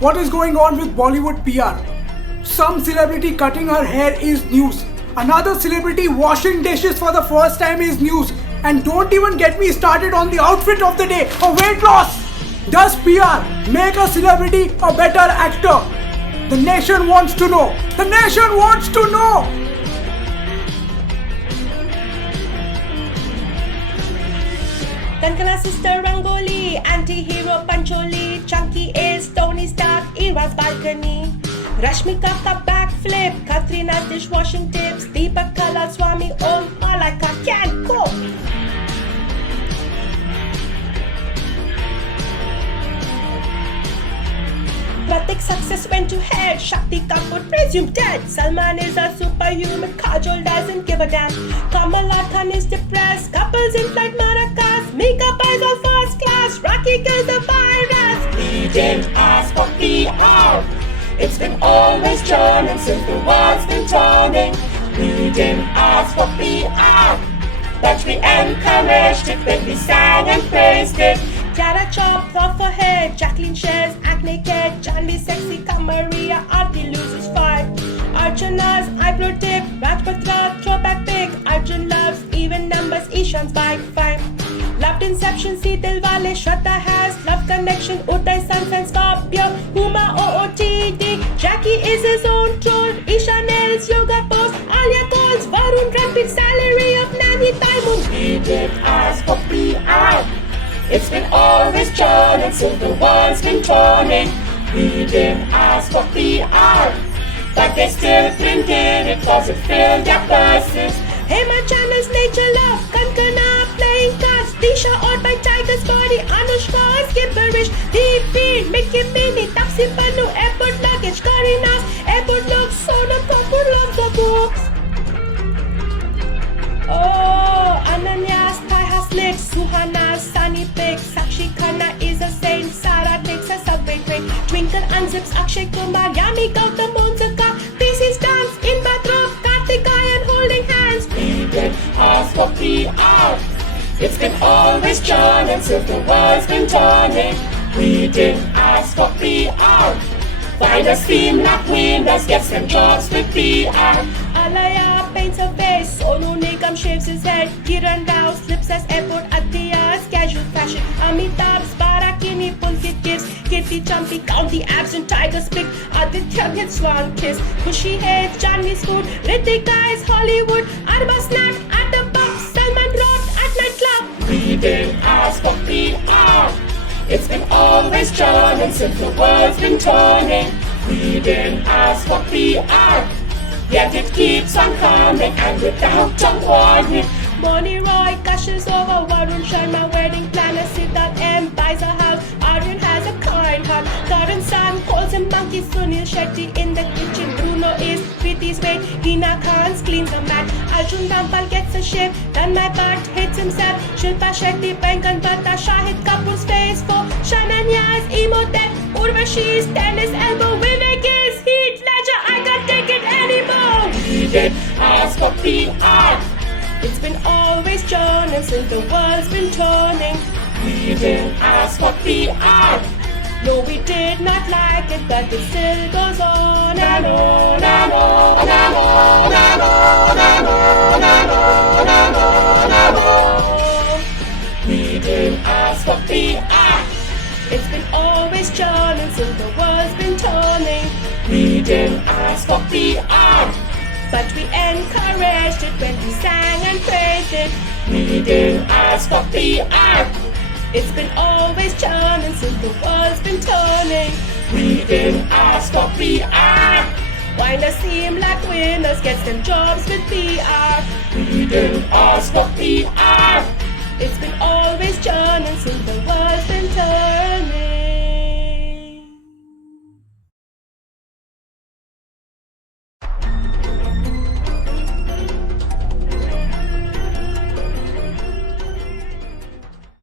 What is going on with Bollywood PR? Some celebrity cutting her hair is news. Another celebrity washing dishes for the first time is news. And don't even get me started on the outfit of the day, a weight loss. Does PR make a celebrity a better actor? The nation wants to know. The nation wants to know. Kankana sister Rangoli, anti-hero Pancholi, Chunky is Tony Stark, Irwa's balcony. Rashmika ka backflip, Katrina's dishwashing tips, Deepak Kala Swami on Malaka can't cook. Pratik success went to head, Shakti Kapoor presumed dead. Salman is a superhuman, Kajol doesn't give a damn. Kamala Khan is depressed, couples in flight maracas. Mika buys all first class, Rocky kills the virus. We didn't ask for PR. It's been always churning since the world's been turning. We didn't ask for PR, but we encouraged it when we sang and praised it. Kiara chopped off her head, Jacqueline shares act naked, Janvi sexy, Kamaria, Aarti loses fight. Archana's eyebrow tip, Rajpatra throwback pic, Arjun loves even numbers, Ishan's bike fine. Loved Inception, see Dilwale, Shraddha has love connection, Uday Sunshine Scorpio, Huma OOTD, Jackie is his own troll, Isha nails yoga pose, Alia calls Varun Ranbir salary of Nani Taimun. We didn't ask for PR. It's been always churning since the world's been turning. We didn't ask for PR, but they still printed it cause it filled their purses. Hema channels nature love, Kankana playing cards, Disha awed by Tiger's body, Anushka skipperish, Deep feed, Mickey Mini, Taxi Banu, airport luggage, Karina's airport looks, Sonam Kapoor loves the books. Oh, Ananya's thigh has slit, Suhana's sunny pick, Sakshi Khanna is a saint, Sarah takes a subway train, Twinkle unzips Akshay Kumar, Yami Gautam owns a car, Pieces dance in bathrobe, Kartikeyan holding hands. We didn't ask for PR. It's been always churning since the world's been turning. We didn't ask for PR. Find a scheme like winners, get some jobs with PR. Alaya paints her face, Sonu Nigam shaves his head, Kiran Rao slips as airport Atiyas, casual fashion, Amitabh's Barakini Pulkit gives, Kitty Chumpy count the abs and Tiger's pick, Aditya gets Swan kiss, Kushi hates Janvi's food, Ritika is Hollywood, Arba snack at the pub, Salman rocked at nightclub. We didn't ask for PR. It's been always churning since the world's been turning. We didn't ask for PR, yet it keeps on coming and without a warning. Moni Roy gushes over Varun Sharma wedding planner, Siddharth M buys a house, Aryan has a kind heart, Karan San calls him monkey, Sunil Shetty in the kitchen, Bruno is Preeti's weight, Hina Khan's cleans the mat, Arjun Rampal gets a shave, Tanmay Bhatt hits himself, Shilpa Shetty, Venkan Bhatta, Shahid Kapoor's face for Shananya's emo death, Urvashi's tennis elbow, Vivek is Heath Ledger, I can't take it anymore. We didn't ask for PR. It's been always churning since the world's been turning. We didn't ask for PR. No, we did not like it, but it still goes on and on and on And on, and on, and on, and on, and on, and on. We didn't ask for PR. It's been always churning since the world's been turning. We didn't ask for PR. But we encouraged it when we sang and praised it. We didn't ask for PR. It's been always churning since the world's been turning. We didn't ask for PR. Winners seem like winners, gets them jobs with PR. We didn't ask for PR. It's been always churning since the world's been turning.